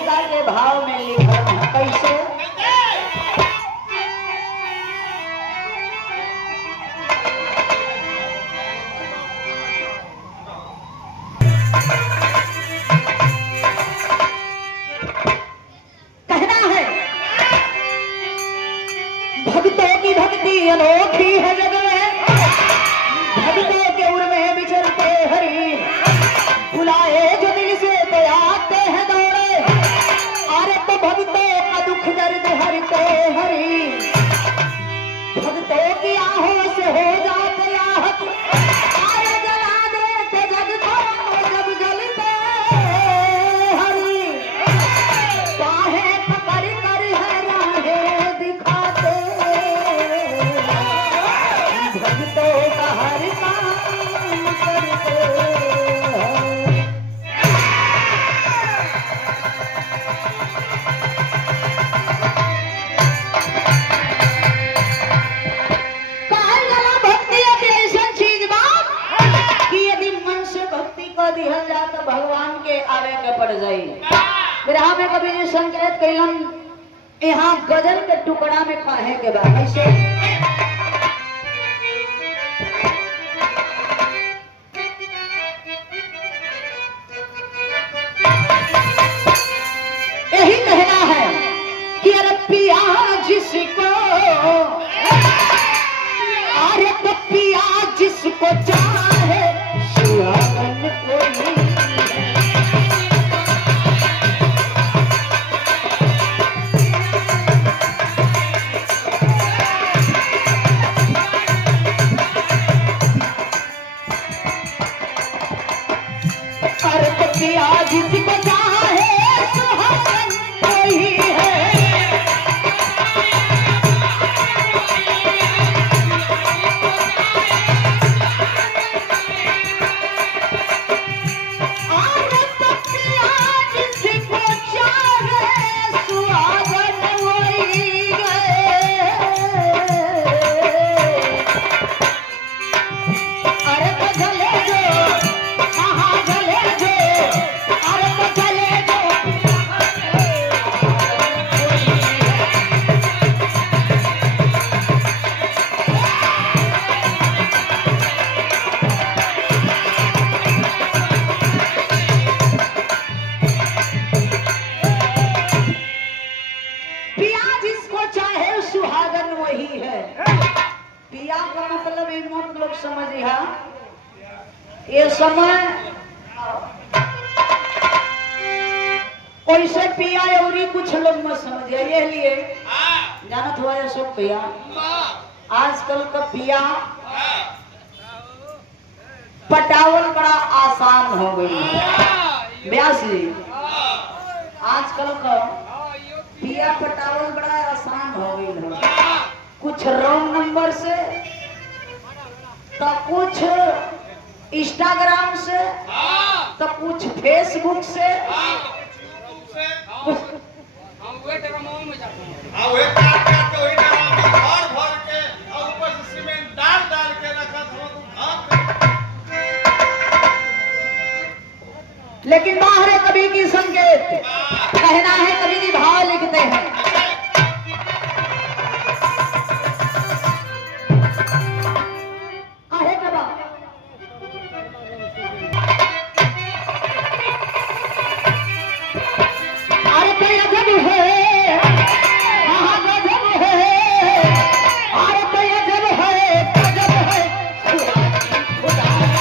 भूमिका के भाव में लिखल है कैसे। कहना है भक्तों की भक्ति अनोखी है जग में, भक्तों के उर में विचरते हरि, बुलाए जो दिल से तो आते हैं दौड़े, अरे तो भक्तों का दुख दर्द हरते हरि, भक्तों की आहों से हो जाते आहत, अरे जला देते जग को जब जलते हरि, बाहें पकड़ कर है राहें दिखाते, भक्तों का हर काम करते हैं। कहल जाला भक्ति एक ऐसन चीज बा कि यदि मन से भक्ति को दिहल जा तो भगवान के आवे के पड़ जाई। विरहा में कभी ये संकेत कैलन यहाँ गजल के टुकड़ा में काहे के बा ऐसे। यही कहना है कि अरे पिया जिसको, अरे तो पिया जिसको चाहे सुहागन कोई, अरे तो पिया जिसको चाहे सुहागन कोई है, अरे तो पिया जिसको चाहे सुहागन वही है, अरे तो जले जो कहाँ जले जो, अरे तो जले जो पिया जिसको चाहे सुहागन वही है। पिया का मतलब एक मत लोग समझिया, ये समय ऐसे पिया और कुछ लोग मत समझिए, ये लिए जानत हुआ है सब पिया आजकल का पिया पटावल बड़ा आसान हो गई है। व्यास जी आजकल का पिया पटावल बड़ा आसान हो गई है, कुछ रॉन्ग नंबर से तो कुछ इंस्टाग्राम से तो कुछ फेसबुक से, लेकिन बाहर कवि की संकेत कहना है, कवि जी भाव लिखते हैं। आहे बाबा अरे तो गजब है, हाँ गजब है, अरे तो गजब है, गजब है, खुदा है।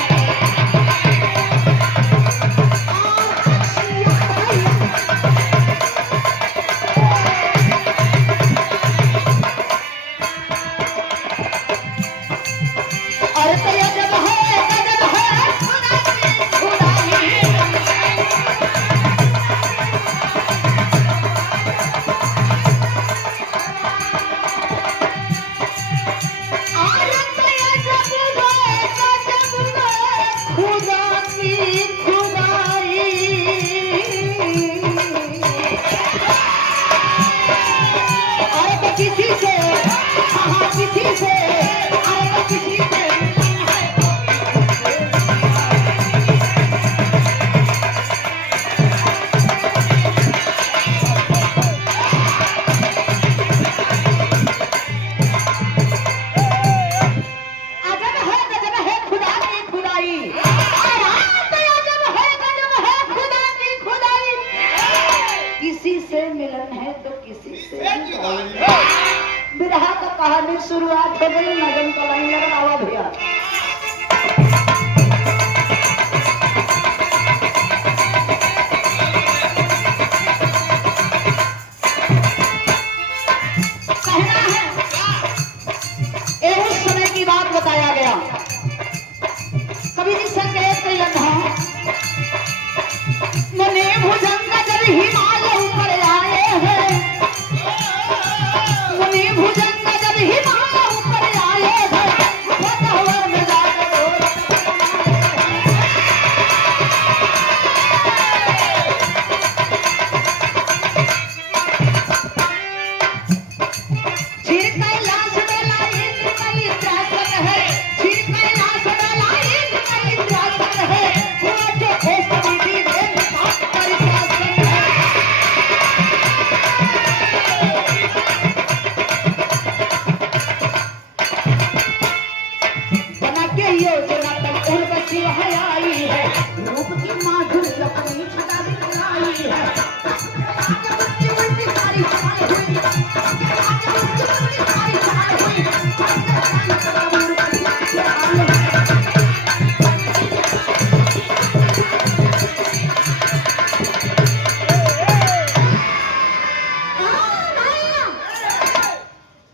किसी से मिलन है तो किसी से विरह का कहानी शुरुआत हो गई। नगन का लाइन लगा आवा भैया। कहना है उस समय की बात बताया गया। कवि जी संकेत मने भुजंग जब हिमालय ऊपर आए हैं, मने भुजंग जब हिमालय ऊपर आए हैं, भटवर में जाकर चिर कैलाश में लाइन कई त्रासक है, चिर कैलाश में लाइन कई त्रासक है, वो जो खोज दीदी में बात पर शासन है। बना के योजना तक उर्वशी है आई है, रूप की माधुर्य अपनी छटा दिखलाई है। आगे उसकी उल्टी सारी छाई हुई, आगे उसकी उल्टी सारी छाई हुई,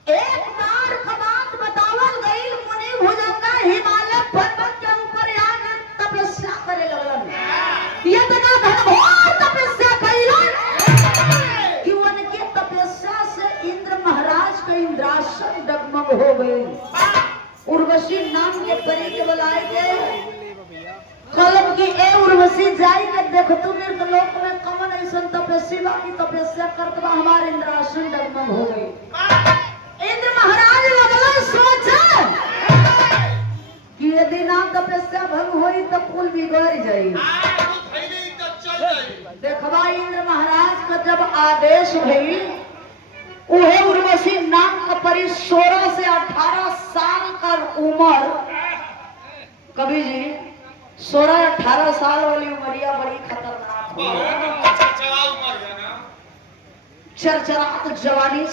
एक बार का बात बतावल गई। मुनि भुजंगा हिमालय पर्वत के ऊपर आके तपस्या करे लगलन। इतना घनघोर तपस्या कैलन कि उनके तपस्या से इंद्र महाराज का इंद्रासन डगमग हो गई। उर्वशी नाम के परी के बुलाए गए। कलम की ए उर्वशी जाई के देख तू मेरे लोक में कमन ऐसन तपस्या की तपस्या करत बा, हमारे इंद्रासन डगमग हो गई। इंद्र महाराज लगल सोचा कि यदि ना तपस्या भंग होई तो कुल बिगड़ जाई। देखबा इंद्र महाराज का जब आदेश भई, उहे उर्वशी नाम का परी 16 से 18 साल का उम्र। कवि जी 16-18 साल वाली उमरिया बड़ी खतरनाक चरचरात जवानी।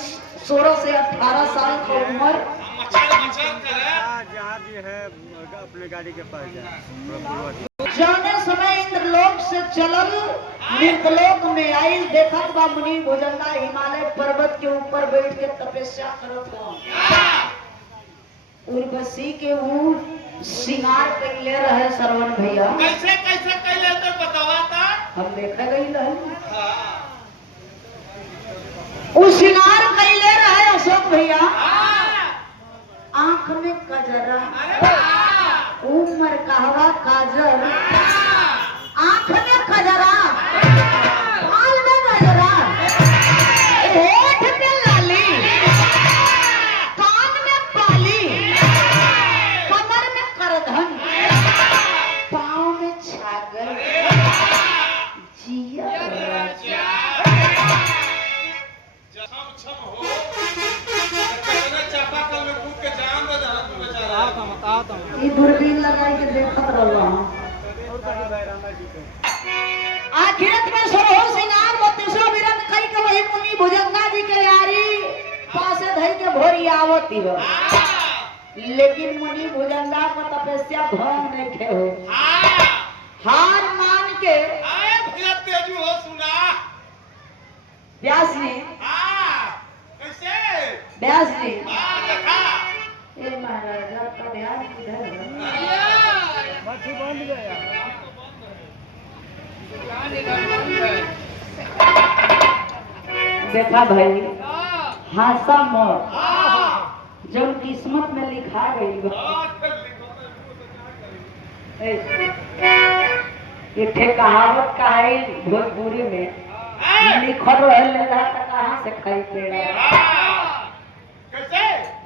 16 से 18 साल की उम्र। अपने गाड़ी के पास जाने समय इंद्रलोक से चलल मृतलोक में आई। देखत बा मुनि भुजंगा हिमालय पर्वत के ऊपर बैठ के तपस्या करत हो। उर्वशी के वो श्रृंगार कैले रहे श्रवण भैया। कैसे कैसे कैले तो बतावा था। हम देखा गई रहे वो श्रृंगार कैले रहे अशोक भैया। आंख में कजरा, उमर कहवा काजर, आंख में कजरा, बाल में गजरा, होठ में लाली, कान में बाली, कमर में करधन, पाँव में छागर, जिया दूरबीन लगाई के देखत रहा। आखिरत में सरहो सिंगार बत्तीसो बिरन कई के वही मुनि भुजंगा जी के यारी पासे धई के भोरी आवती हो। लेकिन मुनि भुजंगा को तपस्या भंग नहीं खे हो। हार मान के भैया तेजू हो सुना व्यास जी। कैसे व्यास जी देखा ए महाराज आपका ध्यान किधर है? बंद गया। देखा भाई हासा मौत जब किस्मत में लिखा गई ये कहावत का है भोजपुरी में लिखल रहे कहाँ से खाई पेड़ा।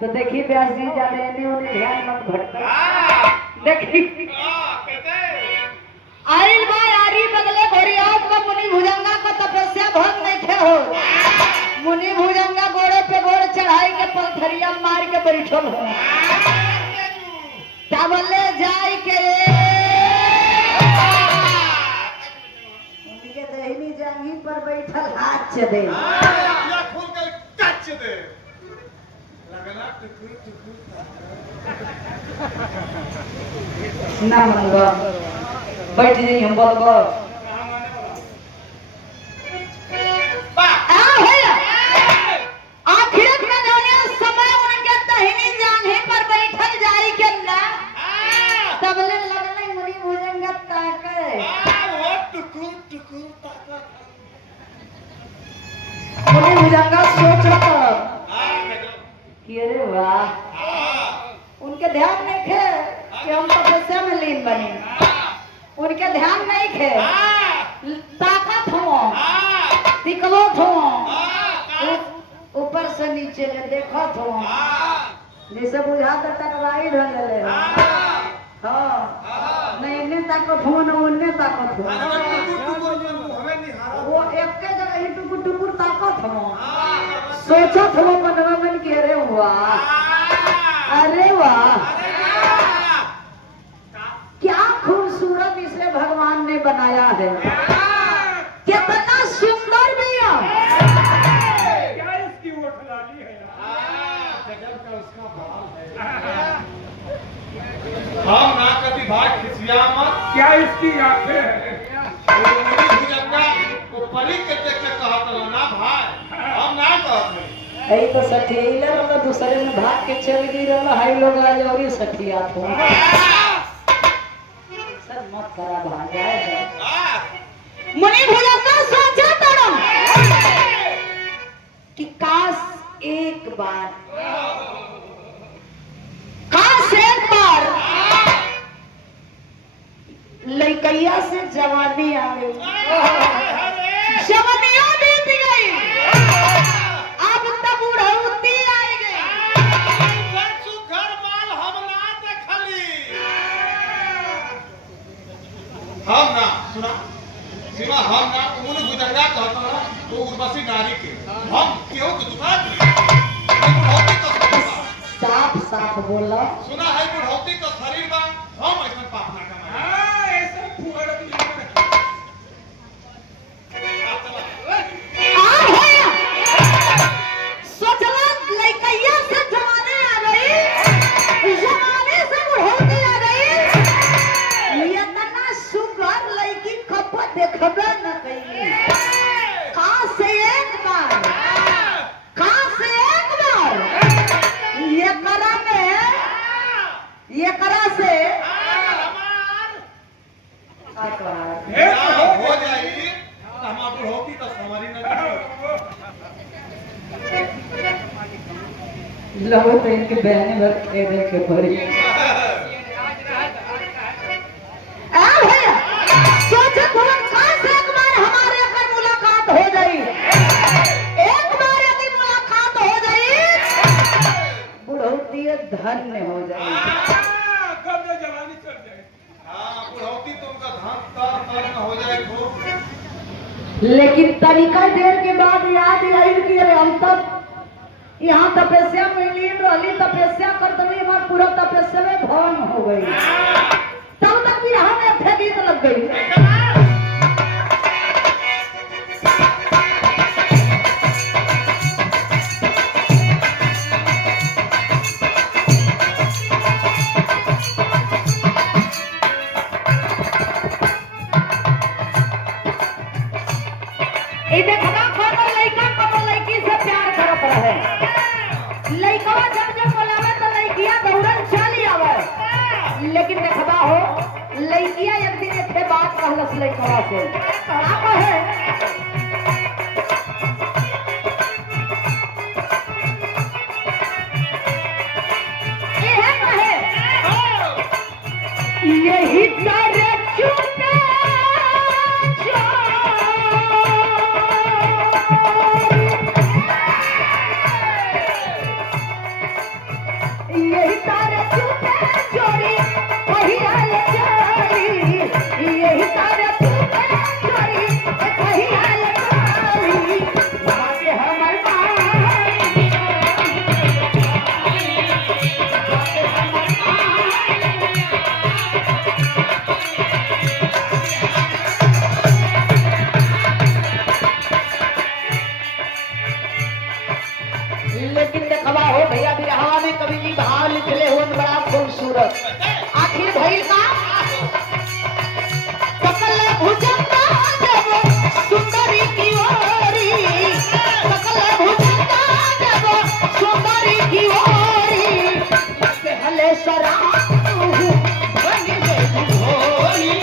तो देखिए व्यास जी ज्यादा उन्हें ध्यान मत भटका। देखिए आइल बा यारी बगले भरियात में मुनि भुजंगा को तपस्या भंग नहीं थे हो। मुनि भुजंगा गोड़े पे गोड़ चढ़ाई के पलथरिया मार के बैठल हो। चावले जाय के उनके दहली जंगी पर बैठल हाथ काच दे या खोल कर कच दे लगना टुकुर टुकुर ना मंगा बैठ जाइए हम बोलबो बा आ भैया आखिरत में जाने समय उनके दहिनी जांघे पर बैठल जाई के ना तबले लगले मुनि भुजंग ताके वो टुकुर टुकुर ताका मुनि भुजंग सोचत देखो कि अरे वाह उनके ध्यान नहीं थे कि हम तपस्या में लीन बनी उनके ध्यान नहीं थे ताकत हो दिक्कत हो ऊपर से नीचे ले देखत हो जैसे बुझाता टकराई रहले हाँ नहीं इन्ने ताकत हो न उन्ने ताकत हो वो एक के जगह ही टुकुर टुकुर ताकत हो सोचत हो मनवा मन के रे वाह अरे वाह क्या खूबसूरत इसे भगवान ने बनाया है कितना सुंदर भी है क्या इसकी ओठलाली है गजब का उसका बाल है हम ना कभी भाग खिसिया मत क्या इसकी आंखें हैं भुजंगा को परी के देख के कहत रहा ना भाई हम ना कहत ऐ तो सठियाइला वाला दूसरे में भाग के चल गई रहा हाई लोग आज और ही सठिया तो सर मत करा भाग जाए मुनि भुजंगा सोचा तड़म कि काश एक बार लइकैया से जवानी आ गई जवानिया बीत गई अब तब बुढ़ौती आ गई घर माल हम ना देखली हम ना सुना सीमा हम ना उन भुजंगा कहता ना तो उर्वशी नारी के हम क्यों के दुकान साफ साफ बोला सुना है बुढ़ौती का शरीर बा हम ऐसा पाप ना कमाए ऐसा फुहड़ भी सोचला लइकैया से जवानी आ गई जवानी से बुढ़ौती आ गई ये तना सुगर लइकी कप देखबे न कई कहां से एक बार ये करा से हो जाएगी हमारा बुढ़ौती तो हमारी नहीं लगो तो इनके बहने भर खेदे के भरी भैया सोचे भवन कहां से एक बार हमारे अगर मुलाकात हो जाई एक बार यदि मुलाकात हो जाई बुढ़ौती धन्य हो जाएगी कब जवानी चढ़ जाए हाँ बुढ़ौती तो उनका धान तर हो जाए खूब लेकिन तनिका देर के बाद याद आई कि अरे हम तब यहाँ तपस्या में लीन रही तपस्या कर दली हमार पूरा तपस्या में भवन हो गई तब तक भी हमें थे गीत लग गई लेकिन देखबा हो लइकिया एक दिन एथे बात कहलस लइकवा से का कहे ये कहे यही तारे चुपे यही तारे चुपे जोड़ी यही तारे चुपे जोड़ी खूबसूरत। आखिर भइल का सकल भुजंगा जब सुंदरी की ओरी, सकल भुजंगा जब सुंदरी की ओरी, पहले शराब बन गई घोरी।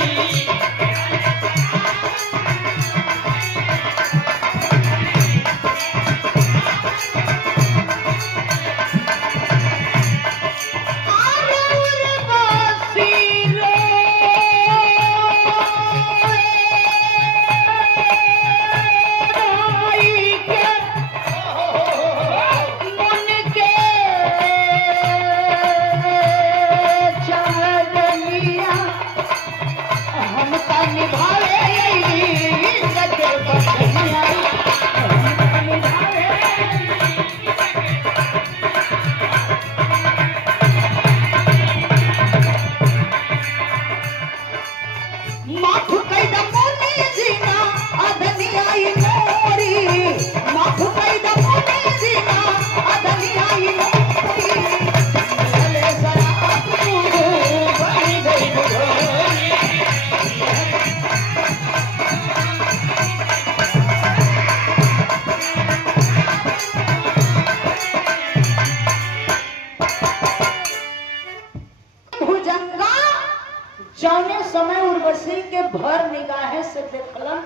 जौने समय उर्वशी के भर निगाहे से देखलन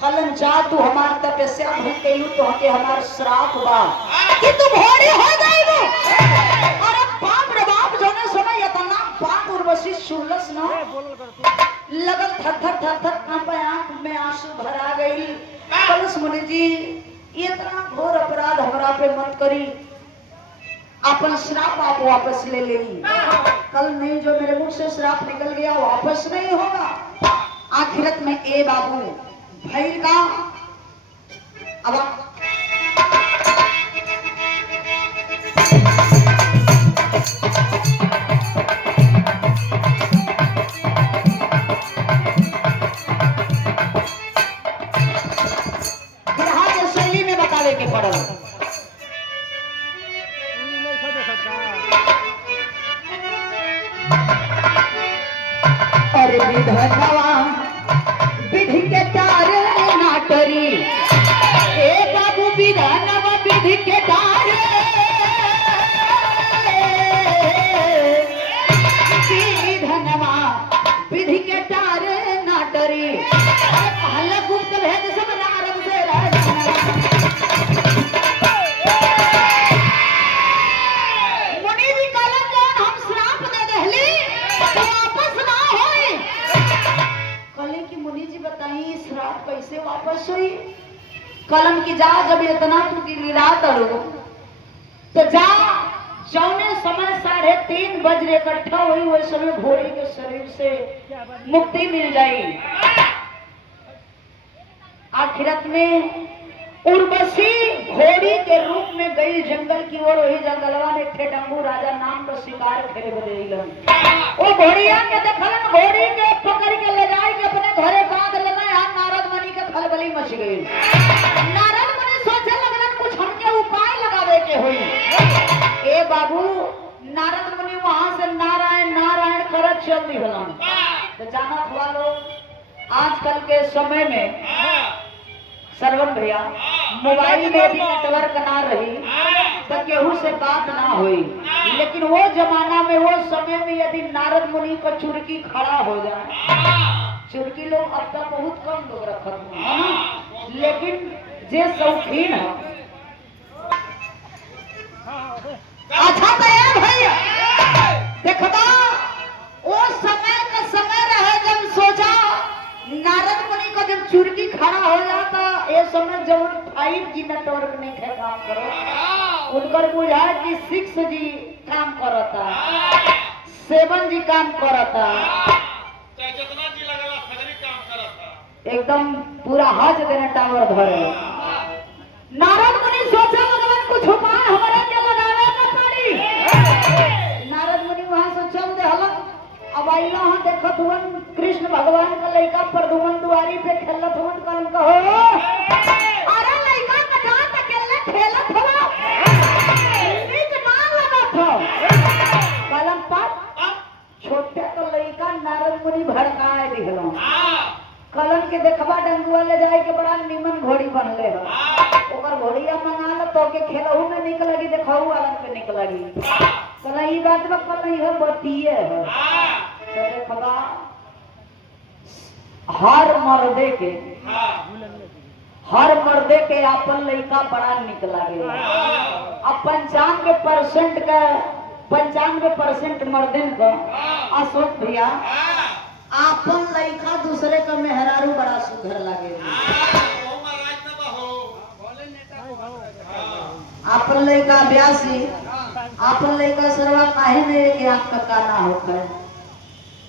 कलन जा तू हमार तपस्या भूल गइलू तो के हमार श्राप बा कि तू भोरी हो जाइबो। अरे बाप रे बाप जौने समय इतना बात उर्वशी सुनलस ना लगन थर थर कांपे, आंख में आंसू भरा गई। कलश मुनि जी इतना घोर अपराध हमरा पे मत करी, अपन श्राप आप वापस ले लेंगी। कल नहीं जो मेरे मुख से श्राप निकल गया वापस नहीं होगा। आखिरत में ए बाबू भैर का अब बिरहा के शैली में बतावे के पड़ल। अरे विधनवा विधि के तारे नाटरी, ए बाबू विधनवा विधि के तारे, विधनवा विधि के तारे नाटरी, पहले गुप्त भेद सब नारद से मुनि जी कहलन जौन हम श्राप दे दहली तो वापस ना होई। कले की मुनि जी बताई श्राप कैसे वापस हुई। कलम की जा जब इतना तू गिरा तड़ो तो जा जौने समय 3:30 बजे इकट्ठा हुई वही समय घोड़ी के शरीर से मुक्ति मिल जाई। आखिरत में उर्वशी घोड़ी के रूप में गई जंगल की ओर। वही जंगलवा में थे डंबू राजा नाम का शिकार खेले बदेलन। वो घोड़िया के देखलन, घोड़ी के पकड़ के ले जाए के अपने घरे बांध लेना। यहाँ नारद मुनि के खलबली मच गई। नारद मुनि सोचे लगलन कुछ हमके उपाय लगावे के हुई। ए बाबू नारद मुनि वहां से नारायण नारायण कर चल दिहलन। तो जाना हुआ लोग आजकल के समय में सरवन भैया मोबाइल में भी नेटवर्क ना रही तो केहू से बात ना हुई। लेकिन वो जमाना में वो समय में यदि नारद मुनि को चुरकी खड़ा हो जाए, चुरकी लोग अब तक बहुत कम लोग रखत हैं, लेकिन जे शौकीन है अच्छा तो भैया देखबा वो समय का समय रहे जब सोचा नारद मुनि को जब चुरकी खड़ा हो जाता ये समय जब 5G नेटवर्क नहीं थे काम करो उनकर बुझा कि 6G काम करता, 7G काम करता, जितना जी लगला सगरी काम करता, एकदम पूरा हज देने टावर धरे। नारद मुनि सोचा भगवान कुछ उपाय हमारे के लगावे का पड़ी। नारद मुनि वहां से चल दे हलन। अब आइला हां देखत हुन कृष्ण भगवान का लड़का प्रदुमन दुआरी पे खेलत हुन कलम कहो अरे लड़का कटा अकेले खेलत हवा नीक ना लगत हो कलम पर हलो कलन के देखबा डंगुआ ले जाए के बड़ा निमन घोड़ी बनले हो ओकर घोड़िया मंगा ल तो के खेलहू में निक लगी देखहू वालन पे निक लगी कल ई बात में कल नहीं है बतिए है तो देखबा हर मर्दे के आपन लड़का बड़ा निक लागे अब 95% मर्दन का अशोक भैया आपन लड़का दूसरे का मेहरारू बड़ा सुघर लागे आपन लड़का ब्यासी आपन लड़का सरवा काहे में कि आपका काना होता है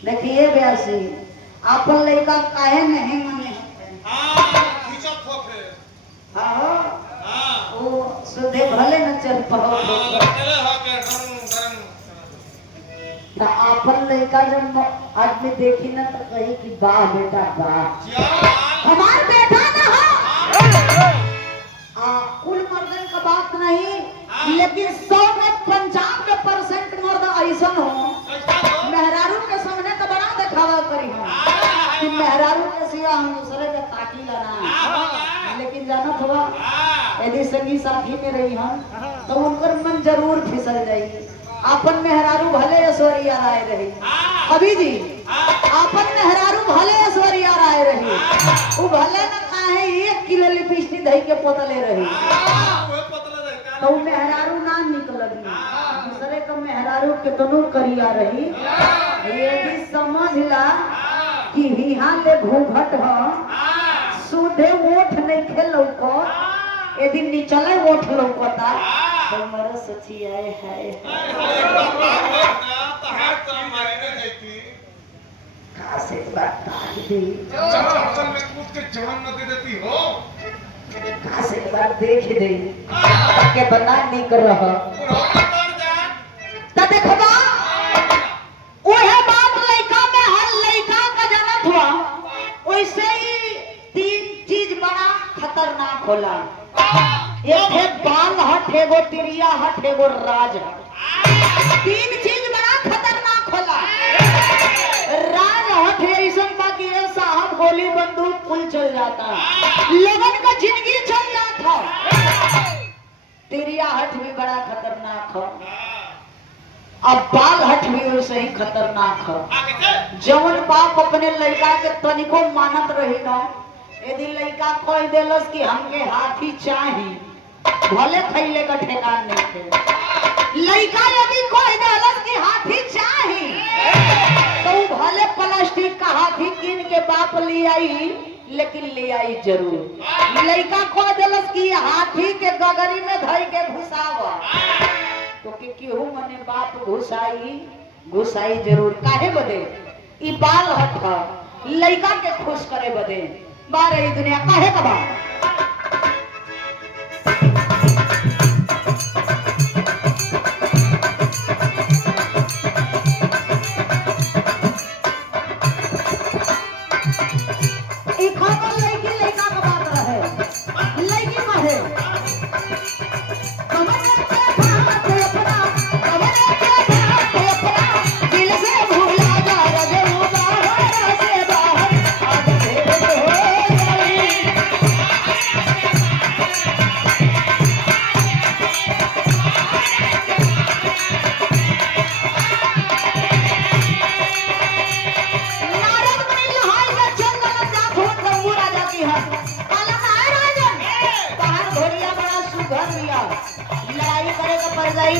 देखिए ब्यासी आपन लड़का काहे नहीं मने वो सुधे भले न चल पाओ तो आपन लड़का जब आदमी देखी ना तो कही कि वाह बेटा वाह हमार बेटा ना हो कुल मर्दन का बात नहीं लेकिन 195% मर्द ऐसा हो मेहरारू के सामने तो बड़ा दिखावा करी हो कि मेहरारू के सिवा हम दूसरे के ताकी लाना लेकिन जानत हुआ यदि संगी साथी में रही हम तो उनकर मन जरूर फिसल जाएगी आपन मेहरारू भले ऐश्वर्या राय रही अभी जी आपन मेहरारू भले ऐश्वर्या राय रही वो भले न काहे 1 किलो लिपस्टिक धई के पोतले रही तो मेहरारू ना निकलगी दूसरे का मेहरारू कितनो करिया रही यदि समझ ला कि हिहां ले घूंघट ह सुधे ओठ नहीं खेलो को यदि निचले ओठ लौकता तो मर सची आए है कासे बात दी कासे बात देख दे के बना नहीं कर रहा त देखबा ओहे बात लइका में हर लइका का जन्म हुआ वैसे ही 3 चीज बड़ा खतरनाक होला एक है बाल हट एगो तिरिया हट एगो राज हट 3 चीज बड़ा खतरनाक होला राज हट ऐसा बाकी है साहब गोली बंदूक कुल चल जाता लोगन का जिंदगी चल जाता तिरिया हट भी बड़ा खतरनाक है अब बाल हट भी वैसे ही खतरनाक है जवन बाप अपने लड़का के तनिको मानत रही ना यदि लड़का कह देलस कि हमके हाथी चाहिए भले खैले का ठेकान नहीं थे लड़का यदि कह देलस कि हाथी चाहिए तो भले प्लास्टिक का हाथी कीन के बाप ले आई लेकिन ले आई जरूर लड़का कह देलस कि हाथी के गगरी में धई के घुसावा तो कि केहू मने बाप घुसाई जरूर काहे बदे ई बाल हट लड़का के खुश करे बदे बारे ई दुनिया काहे का बा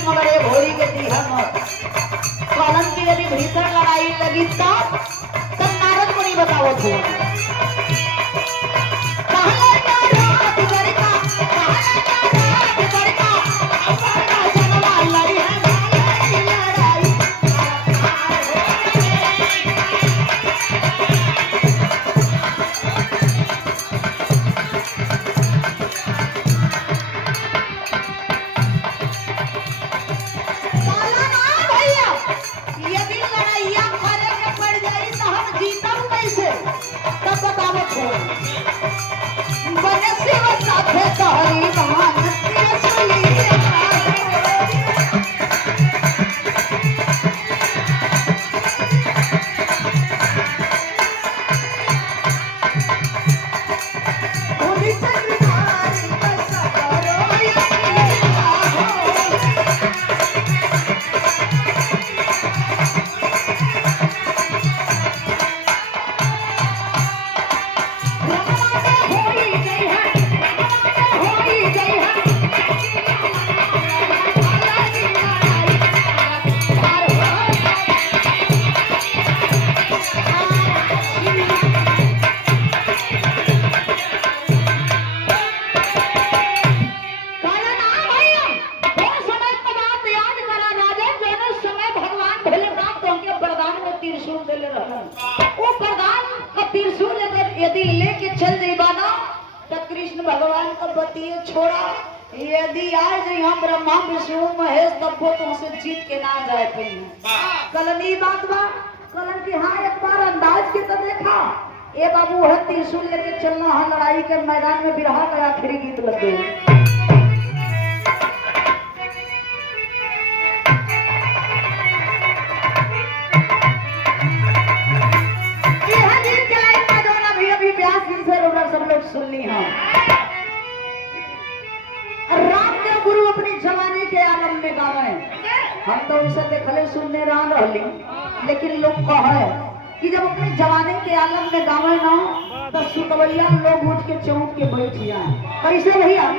मगर ये घोड़ी के दिया मत कलम की यदि भीतर लड़ाई लगी तब नारद मुनि बताओ थे यदि लेके चल देबा ना तो कृष्ण भगवान का बतिये छोड़ा, यदि आज यहाँ ब्रह्मा विष्णु महेश तब वो तुमसे जीत के ना जाए पाई। कलन ई बात बा, कलन की हाँ एक बार अंदाज के तो देखा ए बाबू वह त्रिशूल लेके चलना है लड़ाई के मैदान में, बिरहा का आखिरी गीत लग गए। सब लोग सुन ली हाँ। रामदेव गुरु अपनी जवानी के आलम में गावे, हम तो उसे देखले सुनने रहली, लेकिन लोग कहे कि जब अपनी जवानी के आलम में गावे ना तो सुतवैया लोग उठ के चौंक के बैठ जाए। कैसे भैया?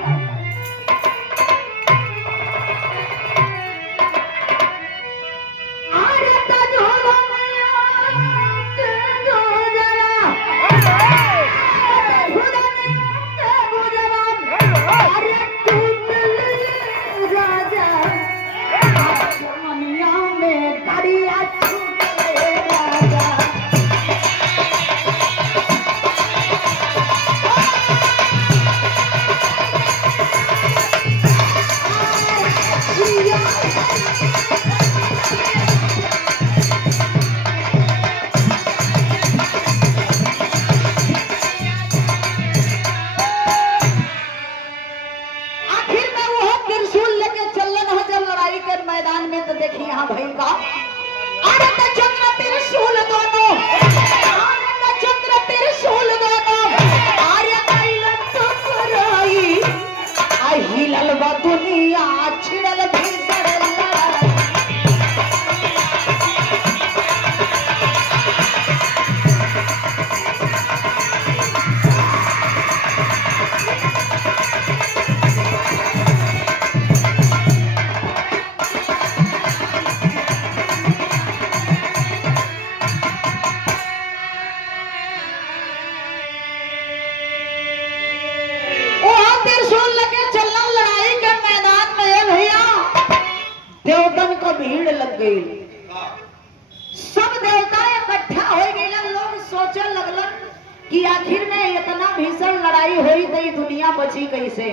मैदान में तो देखिए यहाँ भाई का अरे तो चक्र त्रिशूल दोनों, अरे तो चक्र त्रिशूल दोनों, अरे कैलन टकराई, आई हिलल बा दुनिया छिड़ल भीतर लड़ाई। देवतन का भीड़ लग गई, सब देवता इकट्ठा हो गए। लोग सोचने लगलन कि आखिर में इतना भीषण लड़ाई हुई तो ये दुनिया बची कैसे।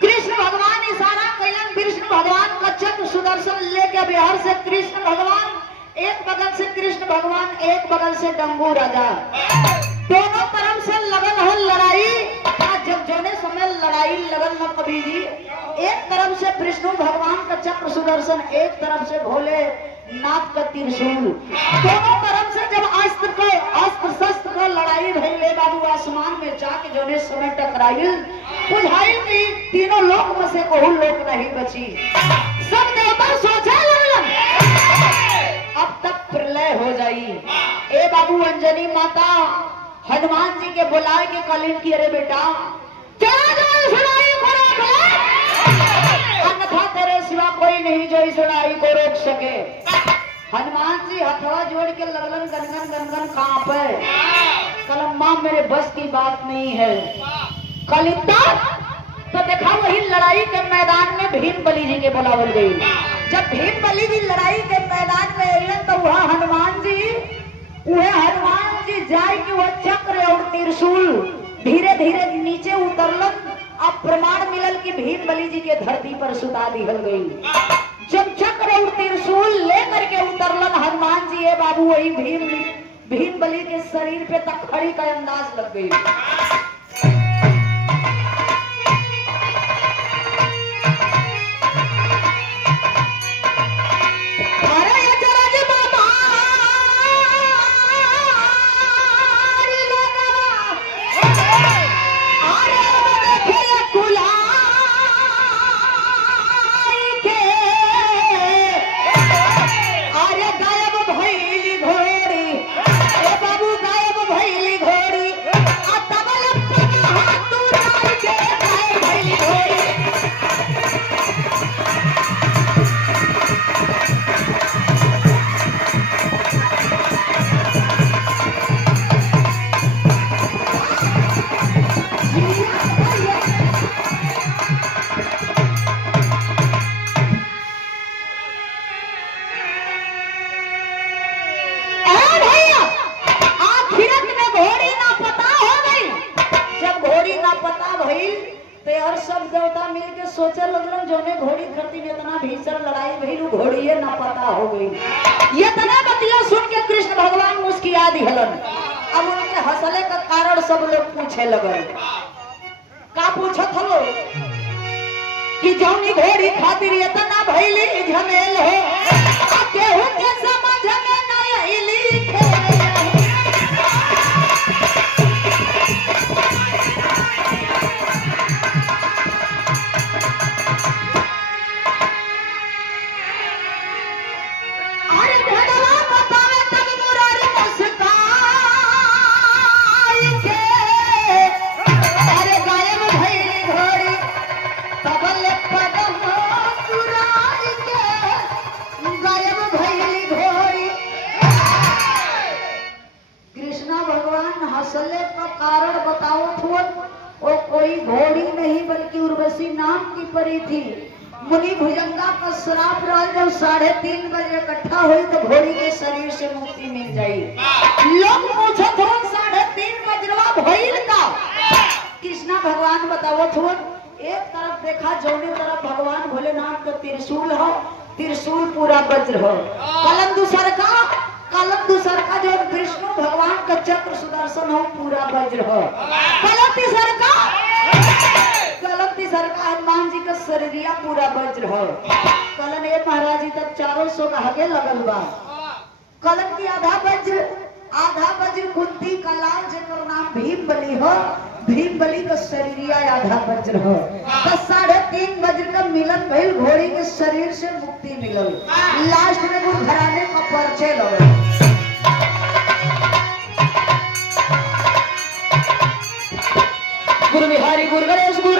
कृष्ण भगवान इशारा कैलन, कृष्ण भगवान का चक्र सुदर्शन लेके बिहार से कृष्ण भगवान एक बगल से, कृष्ण भगवान एक बगल से डंगू राजा, दोनों तरफ से लगन हो लड़ाई। जब जोने समय लड़ाई लगन न कभी जी, एक तरफ से विष्णु भगवान का चक्र सुदर्शन, एक तरफ से भोले नाथ का त्रिशूल, दोनों तरफ से जब अस्त्र शस्त्र का लड़ाई भइले बाबू, आसमान में जाके जोने समय टकराइल, बुझाइल कि तीनों लोक में से कोई लोक नहीं बची। सब देवता सोचे लगलन अब तक प्रलय हो जाई। ए बाबू अंजनी माता हनुमान जी के बुलाए के कलिन की, अरे बेटा चला जाओ इस लड़ाई को रोक लो, अन्यथा तेरे सिवा कोई नहीं जो इस लड़ाई को रोक सके। हनुमान जी हथवा जोड़ के लगलन गनगन गनगन कांपे, कलम्मा मेरे बस की बात नहीं है। कलिता तो देखा वही लड़ाई के मैदान में भीम बली जी के बुलावल गई। जब भीम बली जी लड़ाई के मैदान में अलन तो वह हनुमान जी जाए कि वह चक्र और त्रिशूल धीरे धीरे नीचे उतरलन। अब प्रमाण मिलल कि भीम बली जी के धरती पर सुता दिहल गई। जब चक्र और त्रिशूल लेकर के उतरलन हनुमान जी, ये बाबू वही भीम बली के शरीर पे तक खड़ी का अंदाज लग गई। ते और सब देवता मिल के सोचे लगलन जोने घोड़ी धरती में इतना भीषण लड़ाई भइल घोड़िए ना पता हो गई। ये तना बतिया सुन के कृष्ण भगवान मुस्किया दिहलन। अब उनके हंसले का कारण सब लोग पूछे लगल। का पूछत हलो कि जौनी घोड़ी खातिर इतना भइली झमेल हो आ केहू के समझ में ना आइली खेल। अरे भेड़वा बतावे तब मुरारी मुस्काई के अरे गायब भइली घोड़ी तबले पदम सुराई के गायब भइली घोड़ी। कृष्णा भगवान हंसले का कारण बतावत हुआ वो कोई घोड़ी नहीं बल्कि उर्वशी नाम की परी थी। मुनि भुजंगा का श्राप रहा जब 3:30 बजे इकट्ठा हुई तो घोड़ी के शरीर से मुक्ति मिल जाई। लोग पूछत हो 3:30 बजरवा भइल का। कृष्णा भगवान बतावत हो एक तरफ देखा जौने तरफ भगवान भोलेनाथ का त्रिशूल हो, त्रिशूल पूरा वज्र हो। कलम दूसर का जो विष्णु भगवान का चक्र सुदर्शन हो पूरा वज्र हो। कलम तीसर का हनुमान जी का शरीरिया पूरा वज्र हो। कलन ए महाराज जी तक 400 का हगे लगल बा। कलन की आधा वज्र कुंती का लाल जेकर नाम भीम बलि हो। भीम बलि का शरीरिया आधा वज्र हो। तो 3.5 वज्र का मिलन भइल घोड़ी के शरीर से मुक्ति मिलल। लास्ट में गुरु घराने का परिचय लगल। गुरु बिहारी गुरु गणेश गुरु